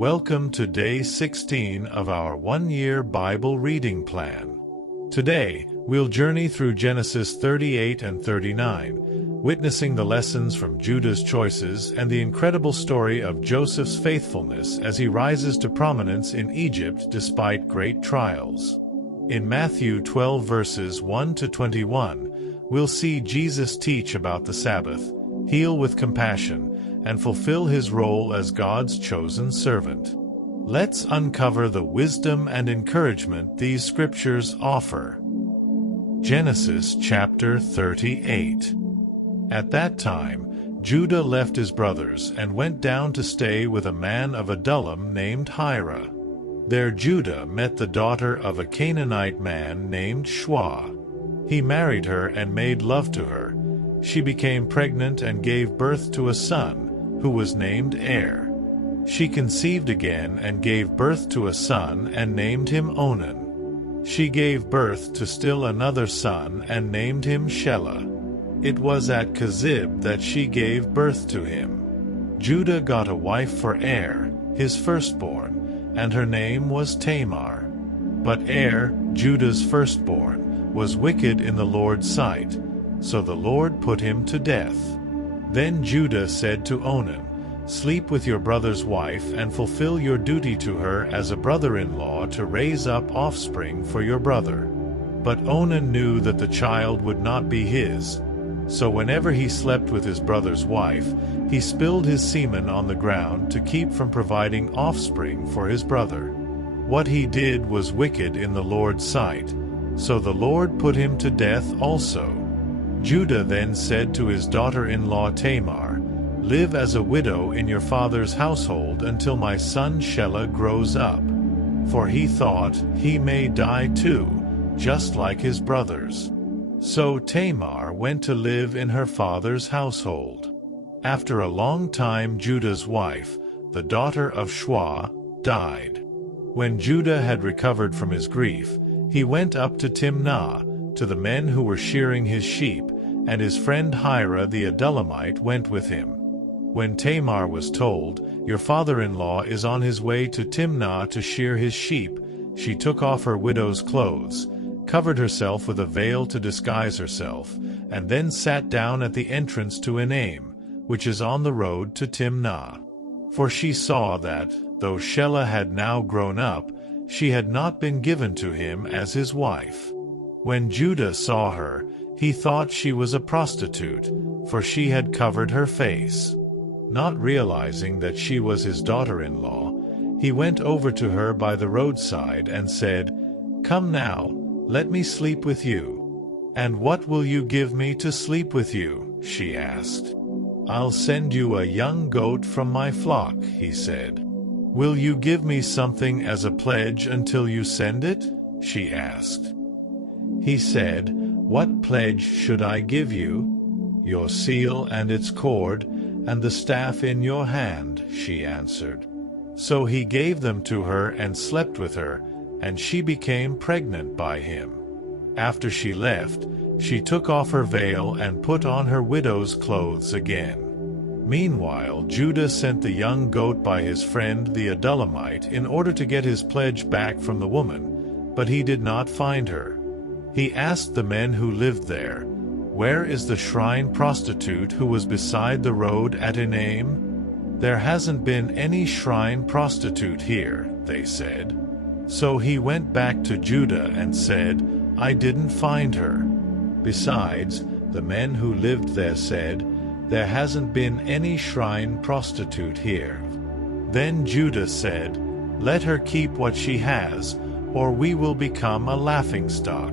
Welcome to day 16 of our one-year Bible reading plan. Today, we'll journey through Genesis 38 and 39, witnessing the lessons from Judah's choices and the incredible story of Joseph's faithfulness as he rises to prominence in Egypt despite great trials. In Matthew 12 verses 1 to 21, we'll see Jesus teach about the Sabbath, heal with compassion, and fulfill his role as God's chosen servant. Let's uncover the wisdom and encouragement these scriptures offer. Genesis chapter 38. At that time, Judah left his brothers and went down to stay with a man of Adullam named Hira. There Judah met the daughter of a Canaanite man named Shua. He married her and made love to her. She became pregnant and gave birth to a son, who was named She conceived again and gave birth to a son and named him Onan. She gave birth to still another son and named him Shelah. It was at Kezib that she gave birth to him. Judah got a wife for his firstborn, and her name was Tamar. But Judah's firstborn, was wicked in the Lord's sight, so the Lord put him to death. Then Judah said to Onan, "Sleep with your brother's wife and fulfill your duty to her as a brother-in-law to raise up offspring for your brother." But Onan knew that the child would not be his. So whenever he slept with his brother's wife, he spilled his semen on the ground to keep from providing offspring for his brother. What he did was wicked in the Lord's sight, so the Lord put him to death also. Judah then said to his daughter-in-law Tamar, "Live as a widow in your father's household until my son Shelah grows up." For he thought, he may die too, just like his brothers. So Tamar went to live in her father's household. After a long time Judah's wife, the daughter of Shua, died. When Judah had recovered from his grief, he went up to Timnah, to the men who were shearing his sheep, and his friend Hira the Adullamite went with him. When Tamar was told, "Your father-in-law is on his way to Timnah to shear his sheep," she took off her widow's clothes, covered herself with a veil to disguise herself, and then sat down at the entrance to Enaim, which is on the road to Timnah. For she saw that, though Shelah had now grown up, she had not been given to him as his wife. When Judah saw her, he thought she was a prostitute, for she had covered her face. Not realizing that she was his daughter-in-law, he went over to her by the roadside and said, "Come now, let me sleep with you." "And what will you give me to sleep with you?" she asked. "I'll send you a young goat from my flock," he said. "Will you give me something as a pledge until you send it?" she asked. He said, "What pledge should I give you?" "Your seal and its cord, and the staff in your hand," she answered. So he gave them to her and slept with her, and she became pregnant by him. After she left, she took off her veil and put on her widow's clothes again. Meanwhile, Judah sent the young goat by his friend the Adullamite in order to get his pledge back from the woman, but he did not find her. He asked the men who lived there, "Where is the shrine prostitute who was beside the road at Enaim?" "There hasn't been any shrine prostitute here," they said. So he went back to Judah and said, "I didn't find her." Besides, the men who lived there said, "There hasn't been any shrine prostitute here." Then Judah said, "Let her keep what she has, or we will become a laughingstock.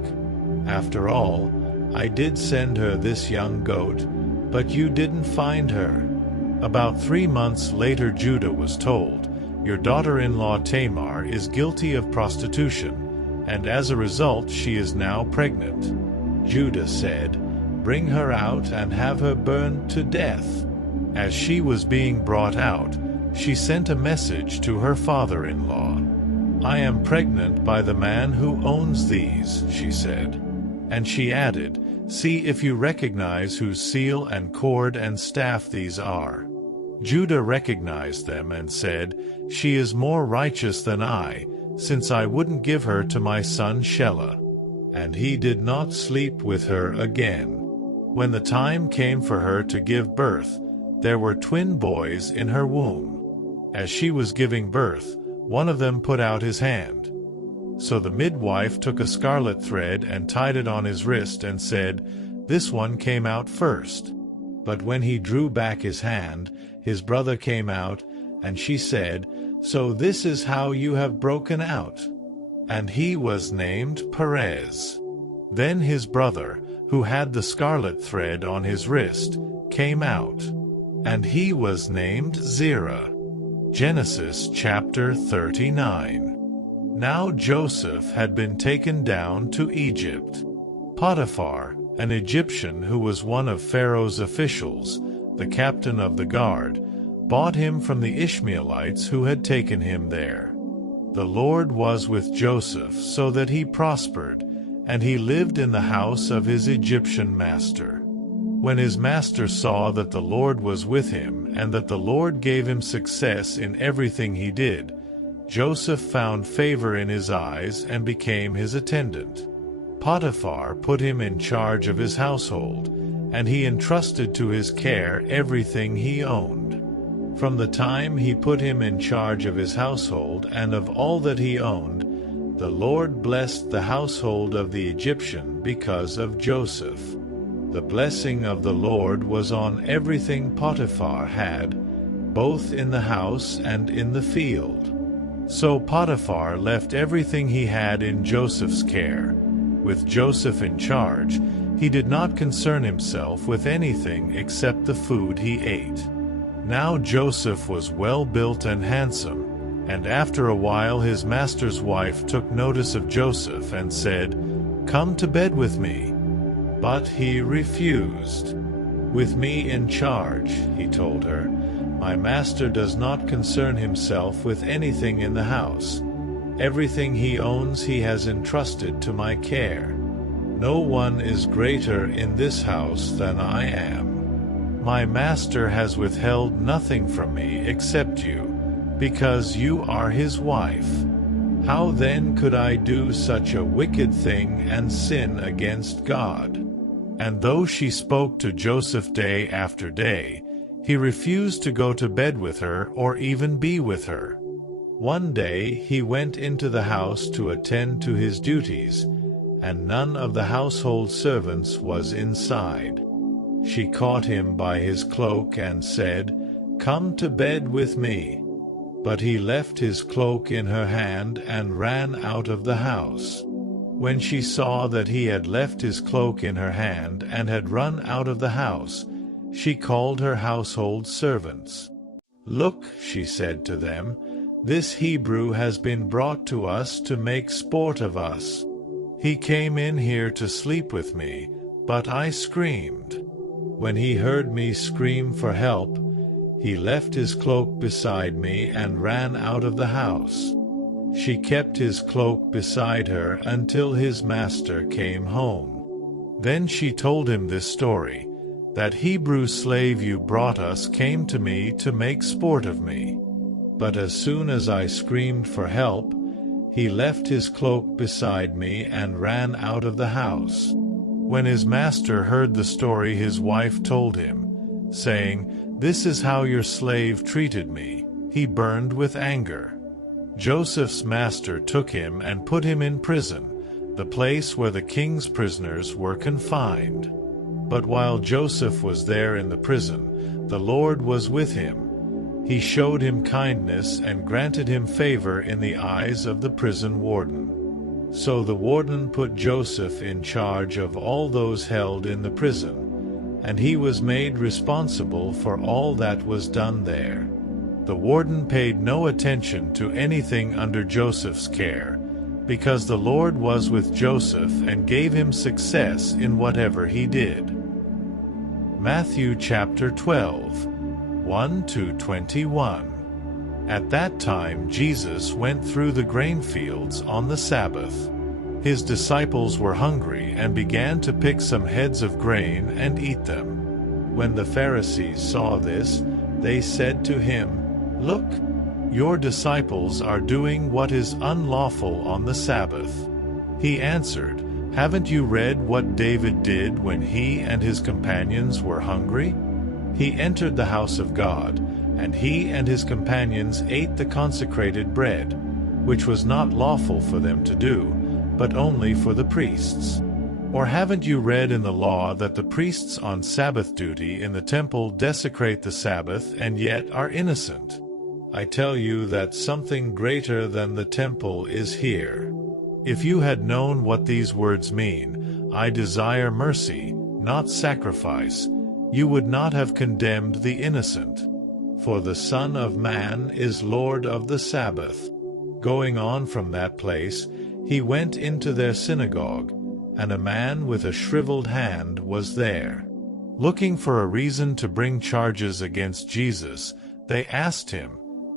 After all, I did send her this young goat, but you didn't find her." About 3 months later Judah was told, "Your daughter-in-law Tamar is guilty of prostitution, and as a result she is now pregnant." Judah said, "Bring her out and have her burned to death." As she was being brought out, she sent a message to her father-in-law. "I am pregnant by the man who owns these," she said. And she added, "See if you recognize whose seal and cord and staff these are." Judah recognized them and said, "She is more righteous than I, since I wouldn't give her to my son Shelah." And he did not sleep with her again. When the time came for her to give birth, there were twin boys in her womb. As she was giving birth, one of them put out his hand. So the midwife took a scarlet thread and tied it on his wrist and said, "This one came out first." But when he drew back his hand, his brother came out, and she said, "So this is how you have broken out." And he was named Perez. Then his brother, who had the scarlet thread on his wrist, came out, and he was named Zerah. Genesis chapter 39. Now Joseph had been taken down to Egypt. Potiphar, an Egyptian who was one of Pharaoh's officials, the captain of the guard, bought him from the Ishmaelites who had taken him there. The Lord was with Joseph so that he prospered, and he lived in the house of his Egyptian master. When his master saw that the Lord was with him and that the Lord gave him success in everything he did, Joseph found favor in his eyes and became his attendant. Potiphar put him in charge of his household, and he entrusted to his care everything he owned. From the time he put him in charge of his household and of all that he owned, the Lord blessed the household of the Egyptian because of Joseph. The blessing of the Lord was on everything Potiphar had, both in the house and in the field. So Potiphar left everything he had in Joseph's care. With Joseph in charge, he did not concern himself with anything except the food he ate. Now Joseph was well built and handsome, and after a while his master's wife took notice of Joseph and said, "Come to bed with me." But he refused. "With me in charge," he told her, "my master does not concern himself with anything in the house. Everything he owns he has entrusted to my care. No one is greater in this house than I am. My master has withheld nothing from me except you, because you are his wife. How then could I do such a wicked thing and sin against God?" And though she spoke to Joseph day after day, he refused to go to bed with her or even be with her. One day he went into the house to attend to his duties, and none of the household servants was inside. She caught him by his cloak and said, "Come to bed with me." But he left his cloak in her hand and ran out of the house. When she saw that he had left his cloak in her hand and had run out of the house, she called her household servants. "Look," she said to them, "this Hebrew has been brought to us to make sport of us. He came in here to sleep with me, but I screamed. When he heard me scream for help, he left his cloak beside me and ran out of the house." She kept his cloak beside her until his master came home. Then she told him this story, "That Hebrew slave you brought us came to me to make sport of me. But as soon as I screamed for help, he left his cloak beside me and ran out of the house." When his master heard the story, his wife told him, saying, "This is how your slave treated me." He burned with anger. Joseph's master took him and put him in prison, the place where the king's prisoners were confined. But while Joseph was there in the prison, the Lord was with him. He showed him kindness and granted him favor in the eyes of the prison warden. So the warden put Joseph in charge of all those held in the prison, and he was made responsible for all that was done there. The warden paid no attention to anything under Joseph's care, because the Lord was with Joseph and gave him success in whatever he did. Matthew chapter 12, 1-21. At that time Jesus went through the grain fields on the Sabbath. His disciples were hungry and began to pick some heads of grain and eat them. When the Pharisees saw this, They said to him, "Look, your disciples are doing what is unlawful on the Sabbath." He answered, "Haven't you read what David did when he and his companions were hungry? He entered the house of God, and he and his companions ate the consecrated bread, which was not lawful for them to do, but only for the priests. Or haven't you read in the law that the priests on Sabbath duty in the temple desecrate the Sabbath and yet are innocent? I tell you that something greater than the temple is here. If you had known what these words mean, 'I desire mercy, not sacrifice,' you would not have condemned the innocent. For the Son of Man is Lord of the Sabbath." Going on from that place, he went into their synagogue, and a man with a shriveled hand was there. Looking for a reason to bring charges against Jesus, they asked him,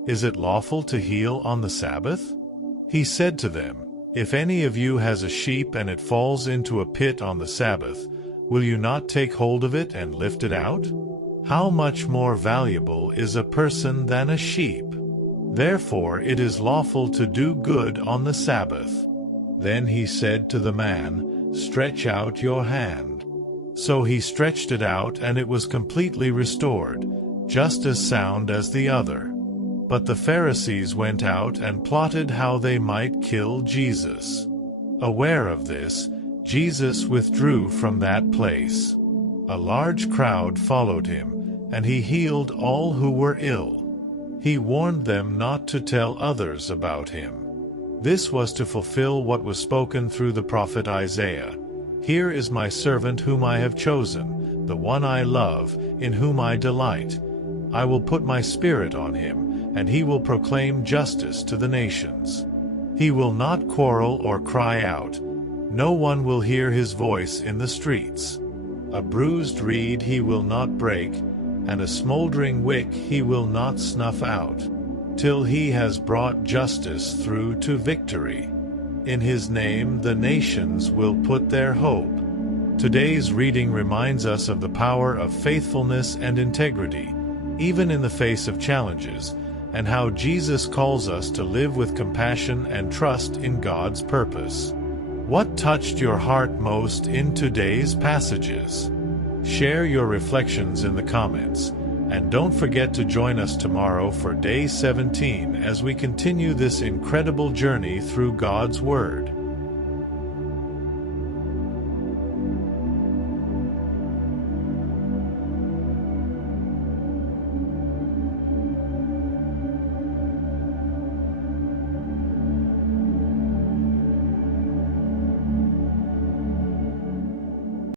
"Is it lawful to heal on the Sabbath?" He said to them, "If any of you has a sheep and it falls into a pit on the Sabbath, will you not take hold of it and lift it out? How much more valuable is a person than a sheep? Therefore it is lawful to do good on the Sabbath." Then he said to the man, "Stretch out your hand." So he stretched it out, and it was completely restored, just as sound as the other. But the Pharisees went out and plotted how they might kill Jesus. Aware of this, Jesus withdrew from that place. A large crowd followed him, and he healed all who were ill. He warned them not to tell others about him. This was to fulfill what was spoken through the prophet Isaiah. "Here is my servant whom I have chosen, the one I love, in whom I delight. I will put my spirit on him, and he will proclaim justice to the nations. He will not quarrel or cry out. No one will hear his voice in the streets. A bruised reed he will not break, and a smoldering wick he will not snuff out, till he has brought justice through to victory. In his name the nations will put their hope." Today's reading reminds us of the power of faithfulness and integrity, even in the face of challenges, and how Jesus calls us to live with compassion and trust in God's purpose. What touched your heart most in today's passages? Share your reflections in the comments, and don't forget to join us tomorrow for Day 17 as we continue this incredible journey through God's Word.